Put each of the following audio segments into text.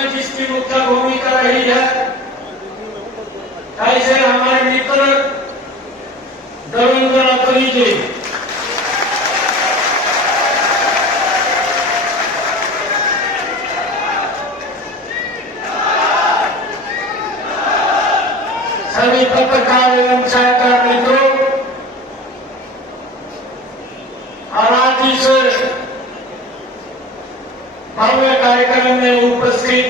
में जिसकी मुख्य भूमिका रही है, ऐसे हमारे मित्र देवेंद्र अत्री जी, सभी पत्रकार एवं छात्र मित्रों और आज इस भव्य कार्यक्रम में उपस्थित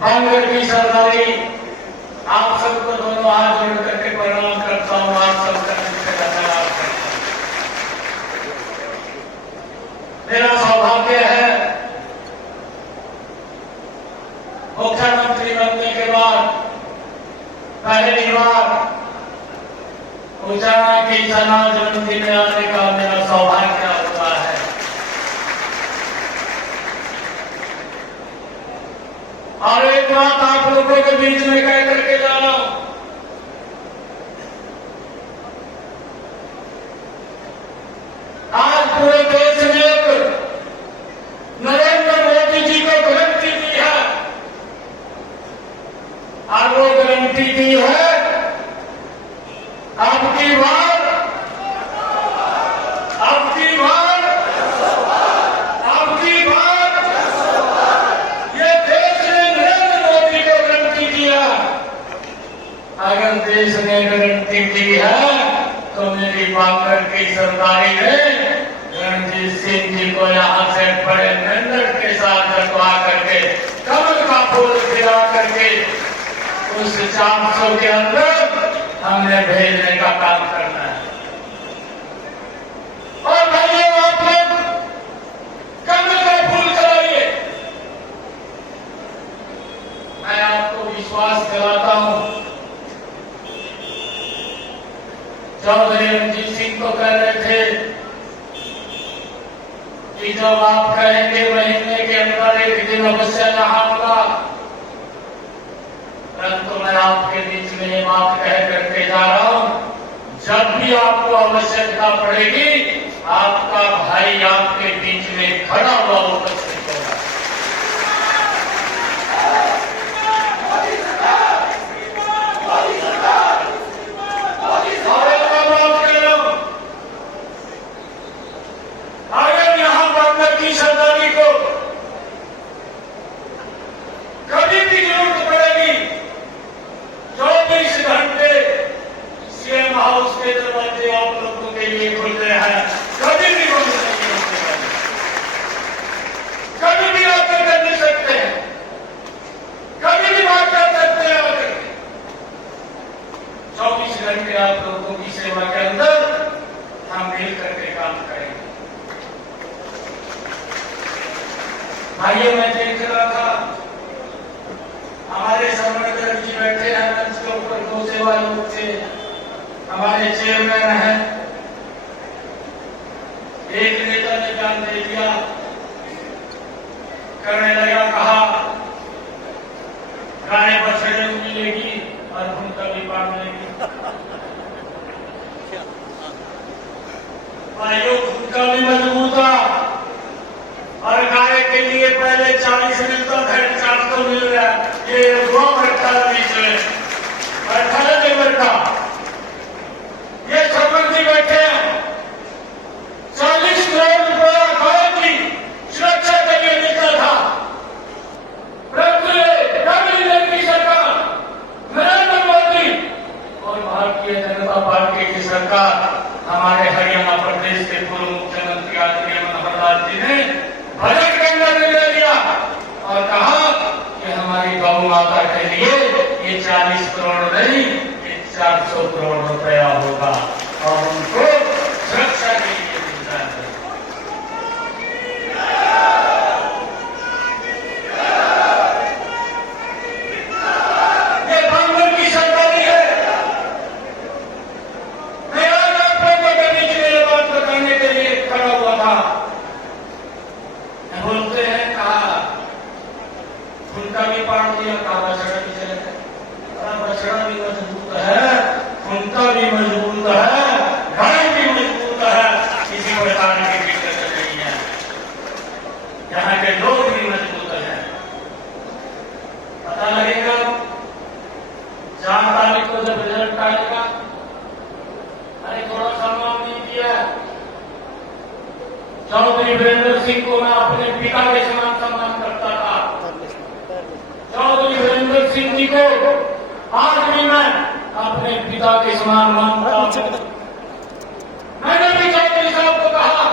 बांगड़ की सरदारी, आप सबको दोनों हाथ जोड़ करके प्रणाम करता हूं। आप सबका धन्यवाद करता हूं। मेरा सौभाग्य है मुख्यमंत्री बनने के बाद पहली बार उजाला की जन्मदिन में आने का मेरा सौभाग्य हुआ है। और एक बात आप लोगों के बीच में कह करके जा रहा हूं, आज पूरे देश में एक नरेंद्र मोदी जी को गारंटी दी है, और वो गारंटी दी है आपकी बार अगर देश ने गारंटी दी है तो मेरी बांगड़ की सरदारी ने रणजीत सिंह जी को यहाँ से बड़े मेहनत के साथ रखवा करके कमल का फूल खिला करके उस 400 के अंदर हमने भेजने का काम करना है। और भाइयों, आप लोग कमल का फूल खिलाइए। मैं आपको विश्वास दिलाता हूं, चौधरी रणजीत सिंह को कह रहे थे कि जब आप कहेंगे महीने के अंदर एक दिन अवश्य यहाँ होगा, परंतु मैं आपके बीच में ये बात कह करके जा रहा हूं, जब भी आपको आवश्यकता पड़ेगी आपका भाई आपके बीच में खड़ा हुआ उपस्थित होगा। सरदारी को कभी भी जरूरत पड़ेगी, 24 घंटे सीएम हाउस के दरवाजे आप लोगों के लिए खुले हैं। कभी भी बंद नहीं होते, कभी भी आकर कर नहीं सकते हैं, कभी भी बात कर सकते हैं। आकर 24 घंटे आप लोगों की सेवा के अंदर हम मिल करके काम करेंगे। भाइयों, मैं देख रहा था हमारे समन्वयक जी बैठे हैं मंच के ऊपर, गौ सेवा योग से हमारे चेयरमैन हैं। एक नेता ने बयान दे दिया, करने लगा, कहा गाय बछड़े मिलेगी और भूमका भी पार मिलेगी। भाइयों, भूमका भी मजबूत था और गाय के लिए पहले 40 मिलता था, 400 मिल रहा है। ये दो बैठा बीच में बैठा है, नहीं बैठा, ये सरपंच जी बैठे हैं। 40 करोड़ रुपया गाय की सुरक्षा के लिए मिलता था, परंतु की सरकार नरेंद्र मोदी और भारतीय जनता पार्टी की सरकार, हमारे हरियाणा प्रदेश के पूर्व मुख्यमंत्री आदरणीय मनोहर लाल जी ने बजट के अंदर निर्णय लिया और कहा कि हमारी गौ माता के लिए ये 40 करोड़ नहीं, ये 400 करोड़ रुपया होगा और उनको सुरक्षा के लिए मिलता है। ये बांगड़ की सरदारी है। मैं आज आप लोगों के बीच में ये बात बताने के लिए खड़ा हुआ था। बोलते हैं, कहा खुनका भी पाड़ दिया, कहा बछड़ा भी चले गए। बछड़ा भी मजबूत है, खुनका भी मजबूत है, गाय भी मजबूत है, किसी प्रकार की दिक्कत नहीं है, यहाँ के लोग भी मजबूत है। सिंह जी को आज भी मैं अपने पिता के समान मानता हूं। मैंने भी चौधरी साहब को कहा,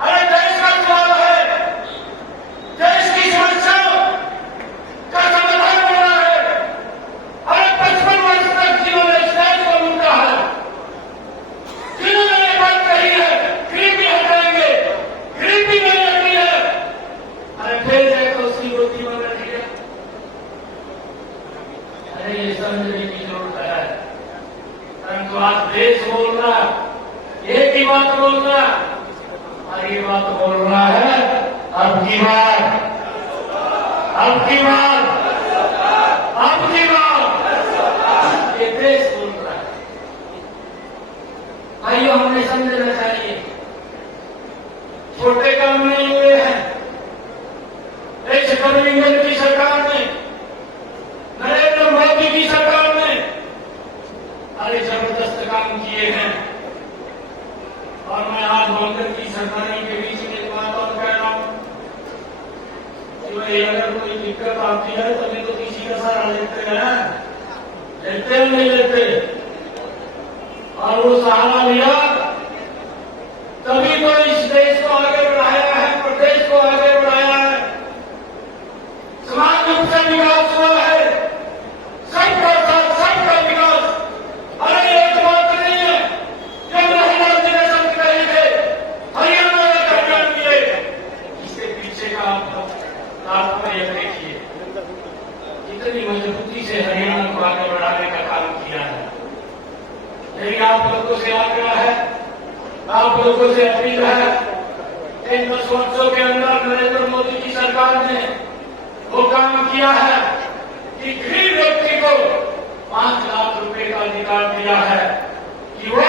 अरे देश का सवाल है, देश की समस्याओं का समाधान होना है। अरे 55 वर्ष तक जिन्होंने इस देश को लूटा है, जिन्होंने ये बात कही है गरीबी हटाएंगे, गरीबी नहीं हटी है, अरे फिर जाए तो उसकी रोटी बन रही है। अरे ये समझने की जरूरत है। परंतु आज देश बोल रहा है, एक ही बात बोल रहा है, और ये बात बोल रहा है अब की बार, अब की बार, अब की बार, ये देश बोल रहा है। आइयो हमें समझना चाहिए, छोटे काम नहीं हुए हैं। देश कमलिंगन की सरकार ने, नरेंद्र मोदी की सरकार ने अरे जबरदस्त काम किए हैं। और मैं आज मंगल की सरकारों के बीच में एक बात और कह रहा हूं कि भाई अगर कोई दिक्कत आती है तभी तो किसी का सहारा लेते हैं, लेते हैं नहीं लेते। और वो सहारा लिया तभी तो इस देश को आगे बढ़ाया है, प्रदेश को आगे बढ़ाया है, समान रूप से विकास हुआ है, सबका साथ सबका विकास। अरे एक बात नहीं है जो मोहम्मद जी ने संत कहे थे, हरियाणा एक हरियाणा दिए, इसके पीछे का आप तात्पर्य देखिए, कितनी मजबूती से हरियाणा को आगे बढ़ाने का काम किया है। लेकिन आप लोगों से आग्रह है, आप लोगों से अपील है, इन 10 वर्षों के अंदर नरेंद्र मोदी की सरकार ने वो काम किया है कि गरीब व्यक्ति को 5 लाख रुपए का अधिकार दिया है कि वो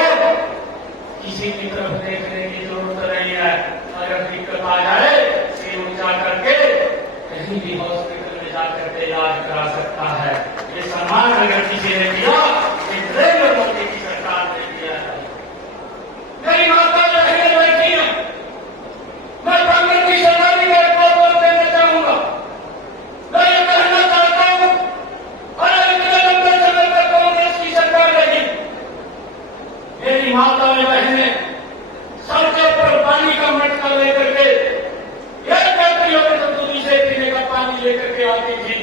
किसी की तरफ देखने की जरूरत नहीं है। अगर दिक्कत आ जाए सिर ऊंचा करके कहीं भी हॉस्पिटल में जाकर के इलाज करा सकता है। ये सम्मान अगर किसी ने दिया, नरेंद्र मोदी की सरकार ने दिया है। मेरी माता बहनें बैठी हैं, मैं कांग्रेस की सरकारी का एक बात देना चाहूंगा। मैं ये कहना चाहता हूं, अरे इतने लंबे समय तक कांग्रेस की सरकार रही, मेरी माताएं बहनें सड़कों पर पानी का मटका लेकर के 1 किलोमीटर दूरी से पीने का पानी लेकर के आती थी।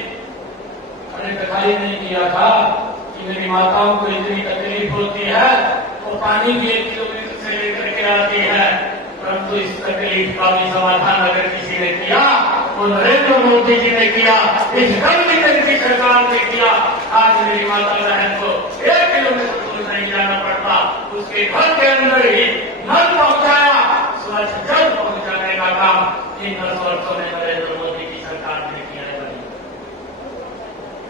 अरे दिखाई नहीं किया था कि मेरी माताओं को इतनी तकलीफ होती है, वो पानी भी 1 किलोमीटर से लेकर के आती है। परंतु इस तकलीफ का भी समाधान अगर किसी ने किया, वो नरेंद्र मोदी जी ने किया, इस कमलिंगन की सरकार ने किया। आज मेरी माता बहन को 1 किलोमीटर दूर नहीं जाना पड़ता, उसके घर के अंदर ही नल पहुंचाया, स्वच्छ जल पहुंचाने का काम इन 10 वर्षों में नरेंद्र मोदी की सरकार ने किया है।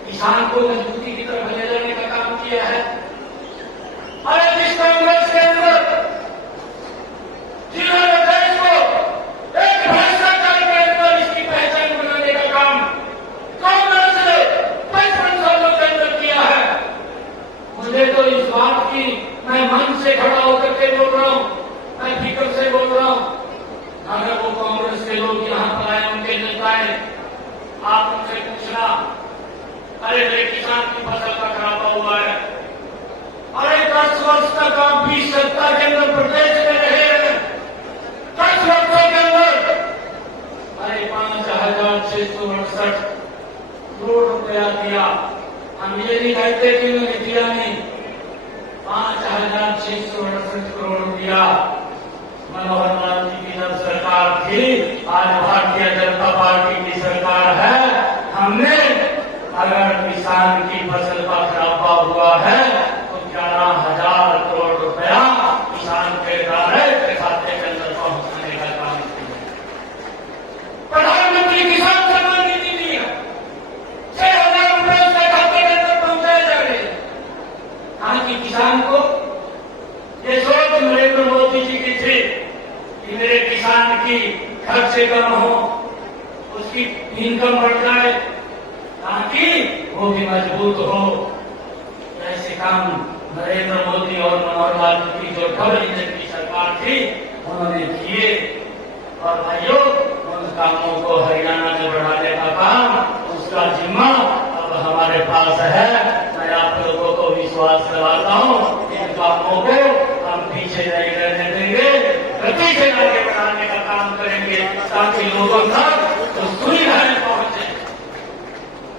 किसान को मजबूती की तरफ ले जाने का काम किया है। अरे जिस कांग्रेस के अंदर जिन्होंने देश को एक भ्रष्टाचार के अंदर इसकी पहचान बनाने का काम कांग्रेस ने 55 सालों के अंदर किया है। मुझे तो इस बात की, मैं मन से खड़ा होकर के बोल रहा हूं, मैं फिक्र से बोल रहा हूं। अगर वो कांग्रेस के लोग यहां पर आए, उनके नेता आए, आप उनसे पूछना, अरे मेरे किसान की फसल का खराबा हुआ है, अरे 10 वर्ष तक आप भी सत्ता के अंदर प्रदेश में रहे हैं, 10 वर्षों के अंदर अरे 5,668 करोड़ रुपया दिया। हम ये नहीं कहते कि उन्होंने दिया नहीं, 5,668 करोड़ दिया। मनोहर लाल जी की जब सरकार थी, आज भारतीय जनता पार्टी की सरकार है, हमने अगर किसान की फसल का खराबा हुआ है तो 11,000 करोड़ रुपया किसान के खाते के अंदर पहुंचाने का काम किया। प्रधानमंत्री किसान सम्मान निधि दी है, 6,000 रुपये उसके खाते के अंदर पहुंचाए जा रहे हैं। कहां की किसान को ये सोच नरेंद्र मोदी जी की थी कि मेरे किसान की खर्चे कम हो, उसकी इनकम बढ़ जाए, ताकि वो भी मजबूत हो। ऐसे काम नरेंद्र मोदी और मनोहर लाल की जो डबल इंजन की सरकार थी उन्होंने किए। और भाइयों, उन कामों को हरियाणा में बढ़ाने का काम, उसका जिम्मा हमारे पास है। मैं आप लोगों को विश्वास दिलाता हूँ, इन कामों को हम पीछे नहीं रहने देंगे, गति से आगे बढ़ाने का काम करेंगे ताकि लोगों तक तो सुविधाएं पहुंचे।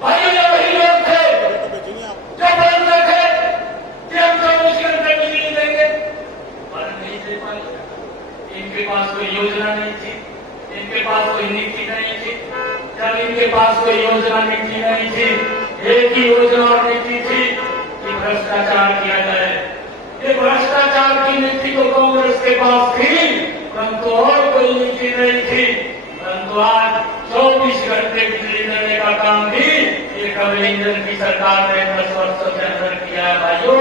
भाई ये वही लोग थे जो बोलते थे कि हम 24 घंटे बिजली देंगे, पर नहीं दे पाए। इनके पास कोई योजना नहीं थी, इनके पास कोई नीति नहीं थी। जब इनके पास कोई योजना नीति नहीं थी, एक ही योजना और नीति थी कि भ्रष्टाचार किया जाए। ये भ्रष्टाचार की नीति तो कांग्रेस के पास थी, परंतु और कोई नीति नहीं थी। परंतु आज 24 घंटे बिजली देने का काम भी ये कमलेंद्र की सरकार ने 10 वर्षों के अंदर किया है। भाइयों,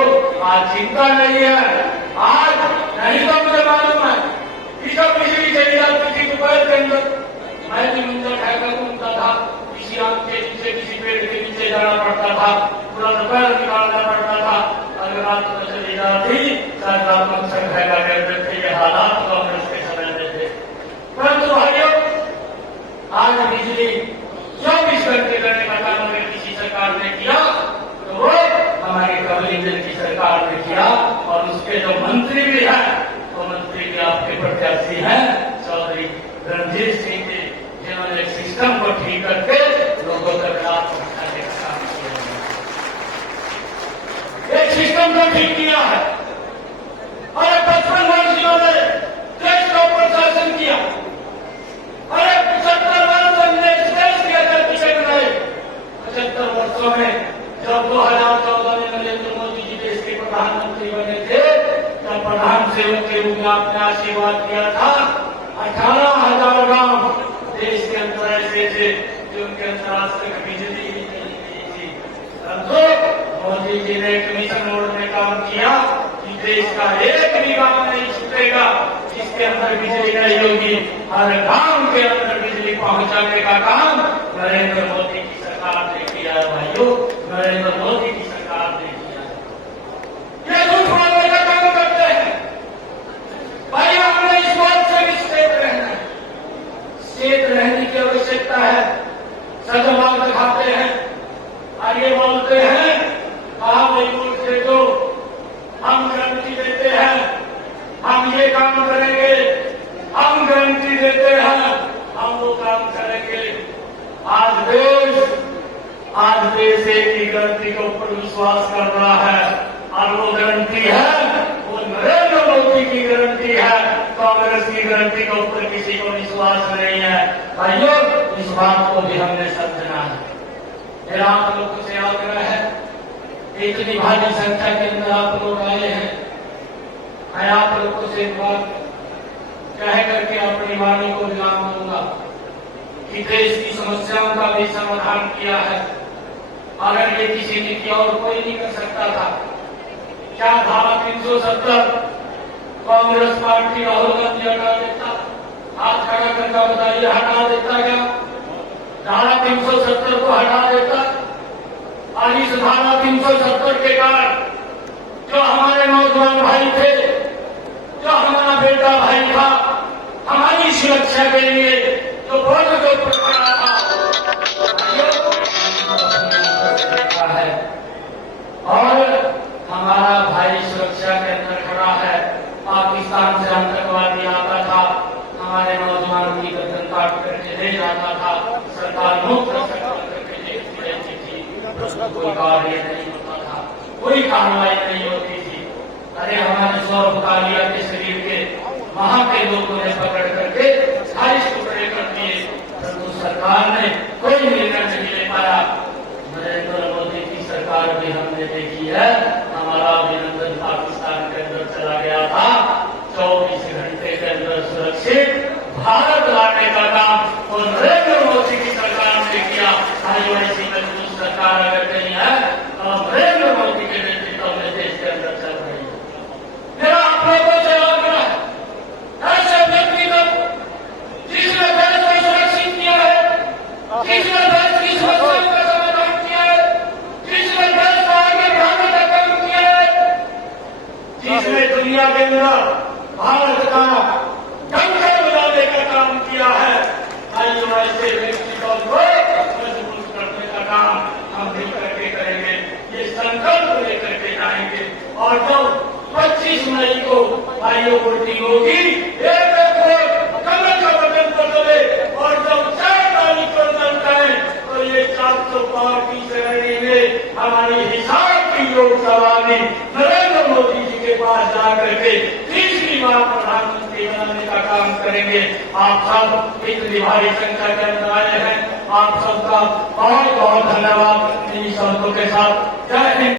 आज चिंता नहीं है। आज नहीं तो मुझे मालूम है कि जब बिजली चली जाती थी दोपहर के अंदर, मैं भी मंदिर खाकर घूमता था, किसी आम के नीचे किसी पेड़ के नीचे जाना पड़ता था, पूरा दोपहर निकालना पड़ता था। अगर रात को चली जाती सकारात्मक संख्या का कहते थे। ये हालात कांग्रेस के समय में थे। परंतु भाइयों, आज बिजली 24 घंटे देने का काम अगर किसी सरकार ने किया तो वो हमारे कमलेंद्र की सरकार ने किया। और उसके जो मंत्री भी हैं, वो मंत्री भी आपके प्रत्याशी हैं चौधरी रणजीत सिंह जी, जिन्होंने एक सिस्टम को ठीक करके लोगों तक लाभ पहुंचाने का काम किया है। एक सिस्टम को ठीक किया है और 55 वर्ष जिन्होंने देश का प्रशासन किया, अरे 75 वर्ष हमने इस देश के अंदर पीछे बनाए। 75 वर्षों में जब 2014 में नरेंद्र मोदी जी देश के प्रधानमंत्री बने थे, तब प्रधान सेवक के रूप में आपने आशीर्वाद दिया था। 18,000 गांव देश के अंदर ऐसे थे जो उनके अंदर आज तक बिजली ही नहीं दी थी। परंतु मोदी जी ने एक मिशन मोड में काम किया कि देश का एक भी गांव नहीं छूटेगा जिसके अंदर बिजली नहीं होगी। हर गांव के अंदर बिजली पहुंचाने का काम नरेंद्र मोदी की सरकार ने किया है। भाइयों, नरेंद्र मोदी की सरकार ने किया है। ये झूठ बोलने का काम करते हैं। भाइयों, हमने इस बात से भी सचेत रहना है, सचेत रहने की आवश्यकता है। सजबाग दिखाते हैं और ये बोलते हैं आप वोट दे दो, हम गारंटी देते हैं, हम ये काम करेंगे, हम गारंटी देते हैं, हम वो काम करेंगे। आज देश एक ही गारंटी के ऊपर विश्वास कर रहा है और वो गारंटी है, वो नरेंद्र मोदी की गारंटी है। कांग्रेस की गारंटी के ऊपर किसी को विश्वास नहीं है। भाइयों, इस बात को भी हमने समझना है। मेरा आप लोगों से आग्रह है, इतनी भारी संख्या के अंदर आप लोग आए हैं, मैं आप लोगों से एक बात कह करके अपनी वाणी को विराम दूंगा कि देश की समस्याओं का भी समाधान किया है। अगर ये किसी ने किया और कोई नहीं कर सकता था, क्या धारा 370 कांग्रेस पार्टी राहुल गांधी हटा देता? हाथ खड़ा करके बताइए, हटा देता क्या? धारा 370 को हटा देता? और इस धारा 370 के कारण जो हमारे नौजवान भाई थे, जो हमारा बेटा भाई था, हमारी सुरक्षा के लिए जो बॉर्डर के ऊपर खड़ा था, है और हमारा भाई सुरक्षा के अंदर खड़ा है। पाकिस्तान से आतंकवादी आता था, हमारे नौजवानों की गर्दन काट करके ले जाता था, सरकार मुक्त करके लेती थी, कोई कार्य नहीं होता था, कोई कार्रवाई नहीं होती थी। अरे हमारे सौरभ कालिया के शरीर के वहां के लोगों ने पकड़ करके 28 टुकड़े कर दिए, परंतु सरकार ने कोई निर्णय नहीं ले पाया। नरेंद्र मोदी की सरकार भी हमने देखी है, हमारा अभिनंदन पाकिस्तान के अंदर चला गया था, 24 घंटे के अंदर सुरक्षित भारत लाने का काम और नरेंद्र मोदी की सरकार ने किया। आईओआईसी में जो सरकार अगर नहीं है तो नरेंद्र मोदी के नेतृत्व में देश के अंदर चल रही है। मेरा आप लोगों से आग्रह है, ऐसे व्यक्ति को जिसने देश को सुरक्षित किया है, जिसने देश की समस्याओं का समाधान किया है, जिसने देश को आगे बढ़ाने का काम किया है, जिसने दुनिया के अंदर भारत का डंका बजाने का काम वोटिंग होगी, एक कमर का बटन पर दबे और जब 4 ताली पर दबता है तो ये 400 पार की श्रेणी में हमारी हिसाब की लोकसभा में नरेंद्र मोदी जी के पास जाकर के तीसरी बार प्रधानमंत्री बनाने का काम करेंगे। आप सब इतनी भारी संख्या के अंदर आए हैं, आप सबका बहुत बहुत धन्यवाद। इन शब्दों के साथ जय हिंद।